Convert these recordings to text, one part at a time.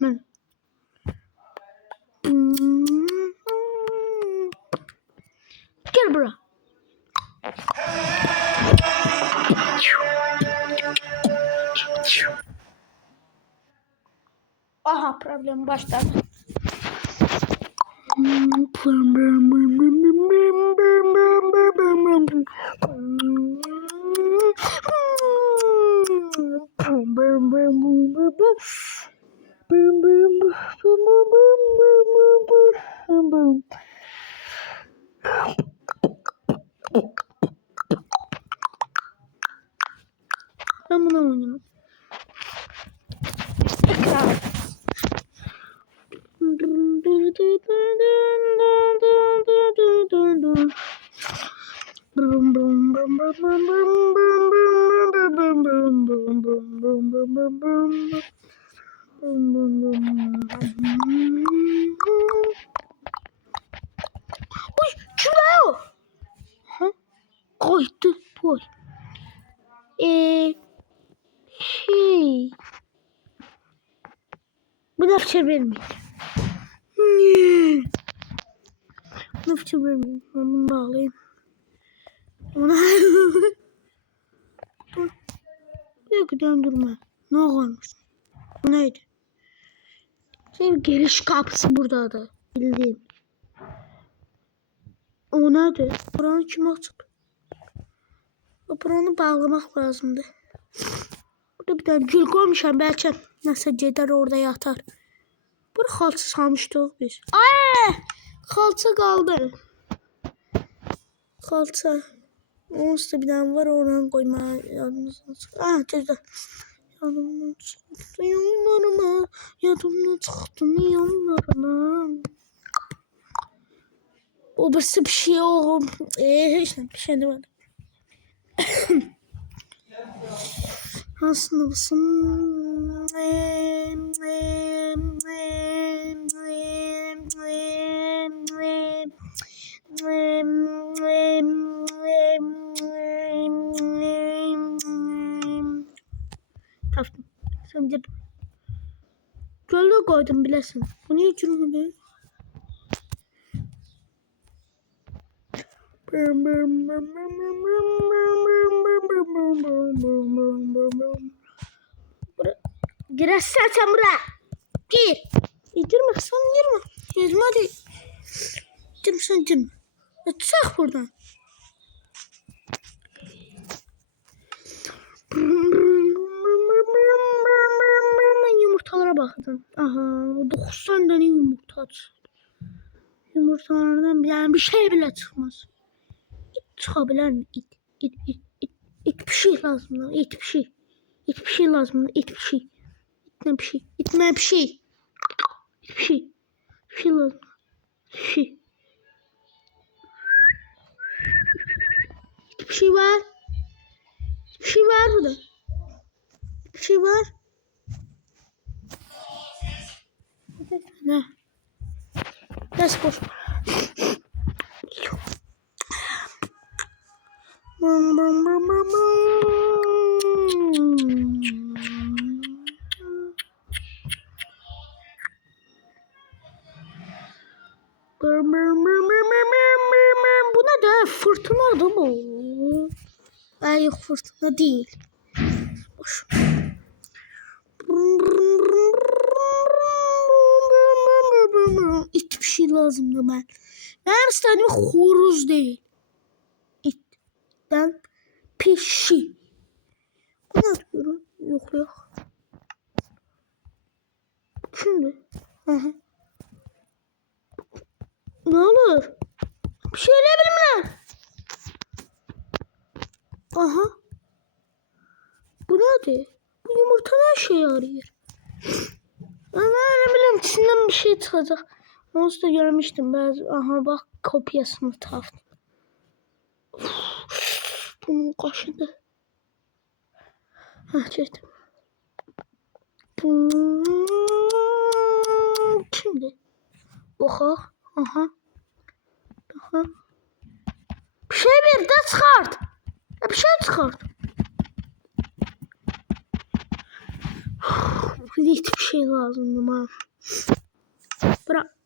Ben. Gel buraya. Aha, problem başladı. Ben bunu oynayayım. Uy, kim o? Ha? Koydu boy. Bu da fıçı vermiyor. Niye? Bu fıçı vermiyor. Ben bunu bağlayayım. Ona dur. Bir durma. Ne olmuş? Bu neydi? Senin giriş kapısı burada da. Bildiğim. O nedir? Buranı kim açıp? Buranı bağlamak lazımdı. Burada bir tane gül koymuşam. Belki nasıl gider orada yatar. Burada xalça salmışdıq biz. Ay! Xalça qaldı. Xalça. Onun üstə bir tane var, oradan koymaya yadımızdan çıxdı. Ah, tezdə. Yadımdan çıxdı yanlarıma. Yadımdan çıxdı yanlarına. O birisi bir şey o. Hiç ne bir şey demedim. Aslında mısın? Taftım. Sen de gölde koydum bilesin. Bu niye çürümedi? Girersen sen buraya. Gir. Girme sen girme. Girme hadi. Girme sen girme. Çık buradan. Ben yumurtalara bakacağım. Aha 9 tane yumurta çıktı. Yumurtalardan bir şey bile çıkmaz. Çıkabilir mi? İt bir şey lazım lan. İt bir şey. İt bir şey lazım lan. İt bir şey. İtme bir şey. İtme bir şey. İt bir şey. Bir şey lazım. Bir şey. İt bir şey var. Bir şey var burada. Bir şey var. Ne? Nasıl boş? Bum bum bum bum bum. Bu ne de fırtına da bu. Ay yok fırtına değil. Boş. İt bir şey lazımdı ben. Ben istedim horuz değil. İtten pişi. Bu ne yapıyorum? Yok yok. Şimdi. Aha. Ne olur? Bir şey ne bileyim. Aha. Bu nedir? Bu yumurta ne şey arıyor? Ben ne bileyim içinden bir şey çıkacak. Onu da görmüştüm. Aha bak kopyasını taftım. Bunun kaşıdı. Hah çektim. Şimdi. Oha. Aha. Aha. Bir şey ver de çıkart. Bir şey çıkart. Plit bir şey lazımdı bana. Bırak.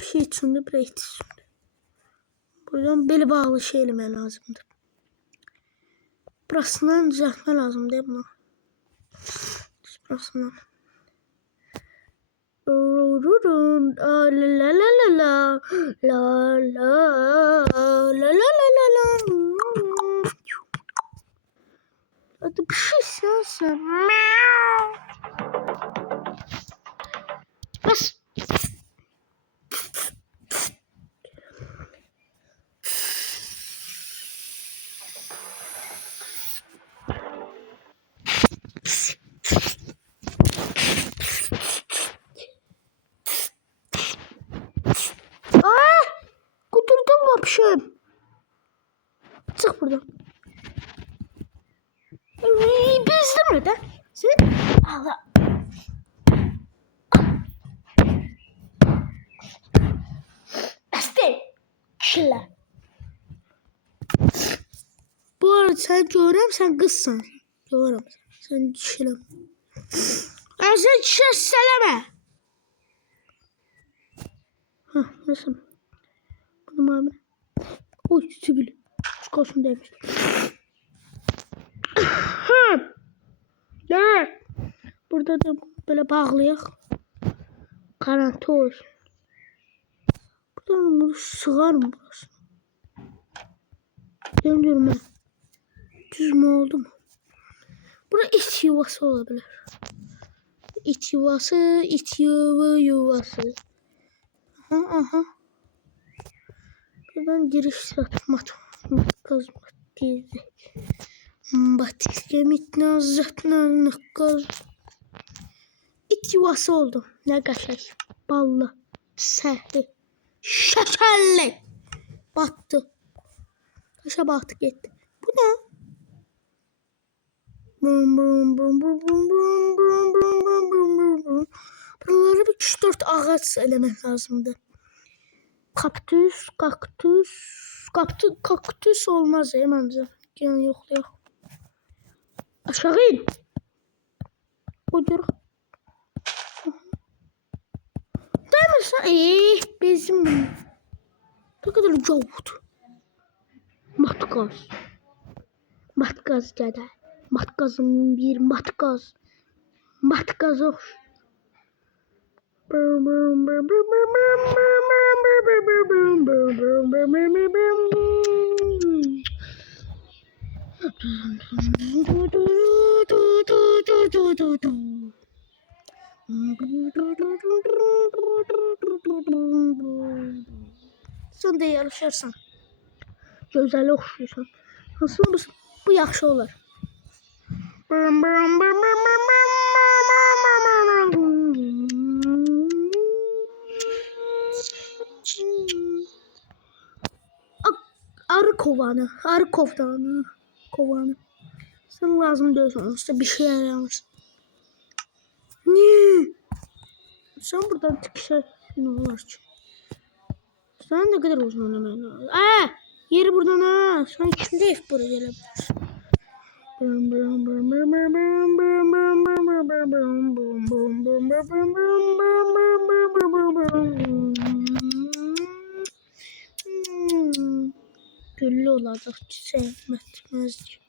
Bir şey içindi, bırak içindi. Buradan beli bağlı şey eləmək lazımdır. Burasından düzeltme lazım değil mi? Burasından. La la la la la la la la la la. Hadi bir şey sen. Bas. Kudurdum vapşem. Çık buradan. Bezdim mi de? Sen Allah. Beste. Kişiler. Bu arada sen görürüm, sen kızsın. Görürüm. Sen kişiler. Sen kişiler seleme. Hah, nasıl? Bunu abi. Oy, sivil. Çıkarsın demiş. Ne? Burada da böyle bağlayaq. Garanti olsun. Buradan bunu sığar mı burası? Döndürme. Düz mü oldu mu? Burada iç yuvası olabilir. İç yuvası, iç yuvası. Aha. Buradan giriş satmat. Kazmak değildi. Batik yemitna zatna kaz. İç yuvası oldu. Ne kaşay. Ballı. Səhli. Şekerli. Battı. Kaşa battı gitti. Bu ne? Buraları bir 3-4 ağaç elemek lazımdı. Kaktüs olmaz ya bence. Yani yok. Aşağı in. Koydur. Değmezsen bezim benim. Ne kadar cavut. Matkaz. Matkaz dede. Matkazın bir matkaz. Matkaz hoş. Sen de yarışırsan. Gözəl oxşuyursan. Nasıl bu yaxşı olar. Arı kovanı. Sen lazım diyorsan işte bir şey yaramış. Sen buradan çıkışa ne olur ki? Sen ne kadar uzun oynaman lazım. Yeri buradan ha. Sen kimde buraya gelebilirsin? Güllü olacak. Sevmezdik.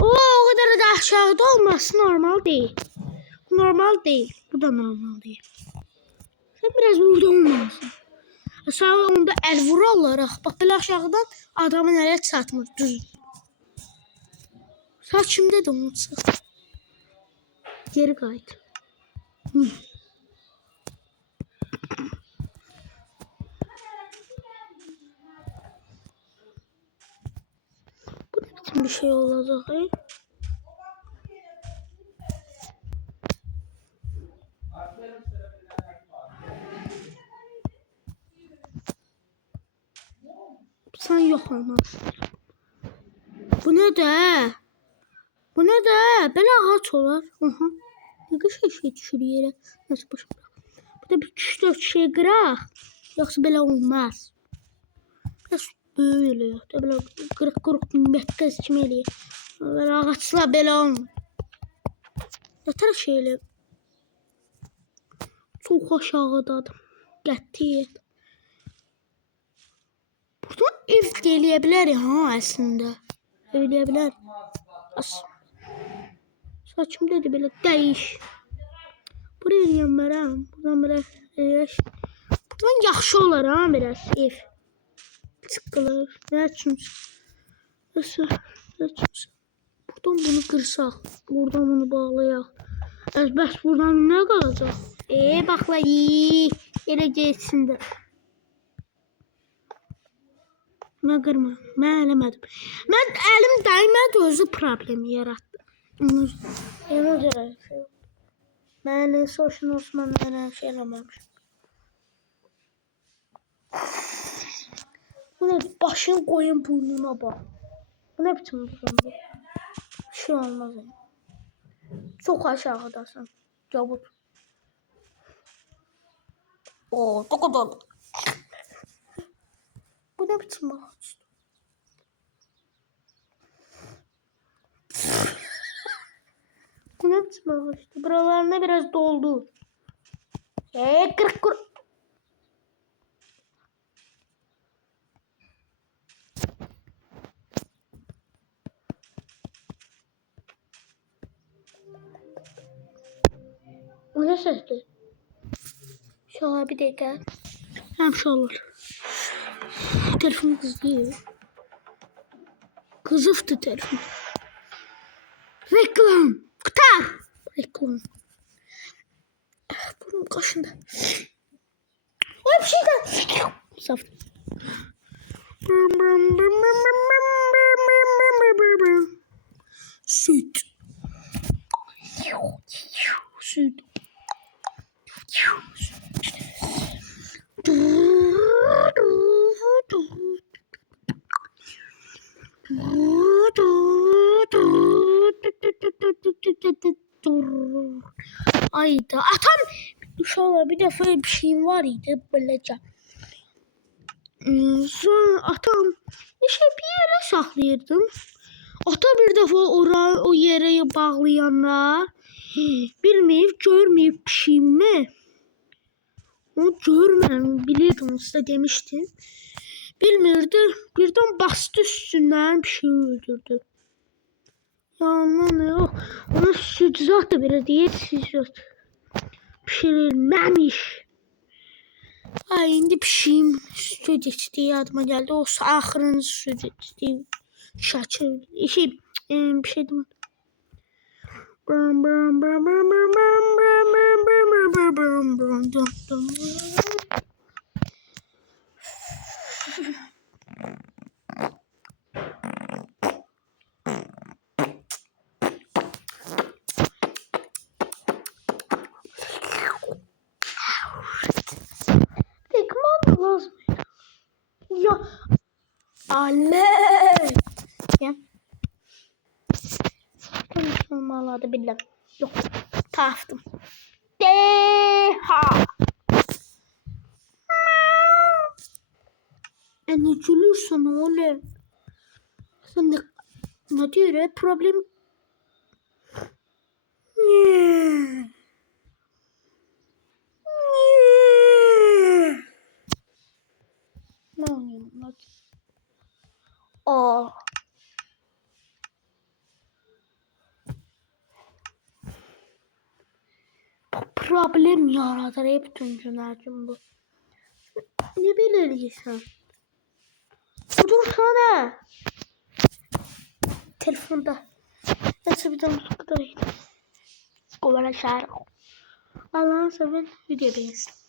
O kadar da aşağıda olması normal değil. Normal değil. Bu da normal değil. Sen biraz burada olmalısın. Aşağı onda el vurarlar. Bak böyle aşağıdan adamın ələ çatmır. Düz. Saç kimdə də onu çat. Geri qayıt. Bu ne biçim bir şey olacak? Sen yok olmaz. Bu ne de? Böyle ağaç olar. Ne kadar şey düşür yere. Nasıl başım? Bu da bir 3-4 şey qıraq. Yoksa böyle olmaz. Biraz böyle da belə qırıq məkkəz kimi eləyir. Belə ağaçlar belə olmur. Nətər şeylə çox aşağıdadır. Qətiyyət. Burada ev geliyə bilər ya, əslində. Ev eləyə bilər. Saçım dedi belə dəyiş. Buraya eləyəm. Buradan belə eləyək. Buradan yaxşı olar ha biraz ev. Çıqqılır. Nə üçün? Buradan bunu qırsaq. Buradan bunu bağlayaq. Bəs buradan nə qalacaq? Baxla, elə geçsin də. Mən qırma. Mən eləmədim. Mən əlim dəymədi, özü problemi yaratdı. Ona görə şey. Mən Social Osmanlı'na şey eləməmişim. Bu ne? Başını koyun burnuna bak. Bu ne biçim bu? Bir şey olmaz yani. Çok aşağıdasın. Çabuk. Oo, çok adam. Bu ne biçim ağaç? Bu ne biçim ağaçtı? Buralarına biraz doldu. Kırk. O ne sesli? Şöyle bir dakika. Hem şey olur. Telefon kızıyor. Kızıftı telefon. Reklam. Kıtar. Reklam. Bunun kaşında. O bir şey de. Saf. Süt. Süt. Ayda atam şöyle bir defa bir şeyim var idi böylece. Sonra atam işte bir yere saxlayırdım. Ata bir defa o yere bağlayanlar bilmeyip görmeyip pişiyimi. Onu görmem bilirdim, size demiştim. Bilmirdi, birden bastı üstünden bir şey öldürdü. Yani yok, onun südzat da böyle değil, südzat. Pişirilmemiş. Ay, indi pişiyim, süt içti, yadıma geldi. O ahırın süt içti. Şaçır, bir şey demedim. Tekman lazım. Ya anne. Ya. Konuşmamalı bilmem. Yok. Taftım. Deha. Ne gülüyorsun oğlum? Sen de ne diyor problem? Ne oluyor? Oh. Problem yaratır hep tüncünlercim bu. Ne bilirsin? Dursana. Telefonda. Nasıl bir tane kadar. Kovara şarkı. Allah'ın seven video beğensin.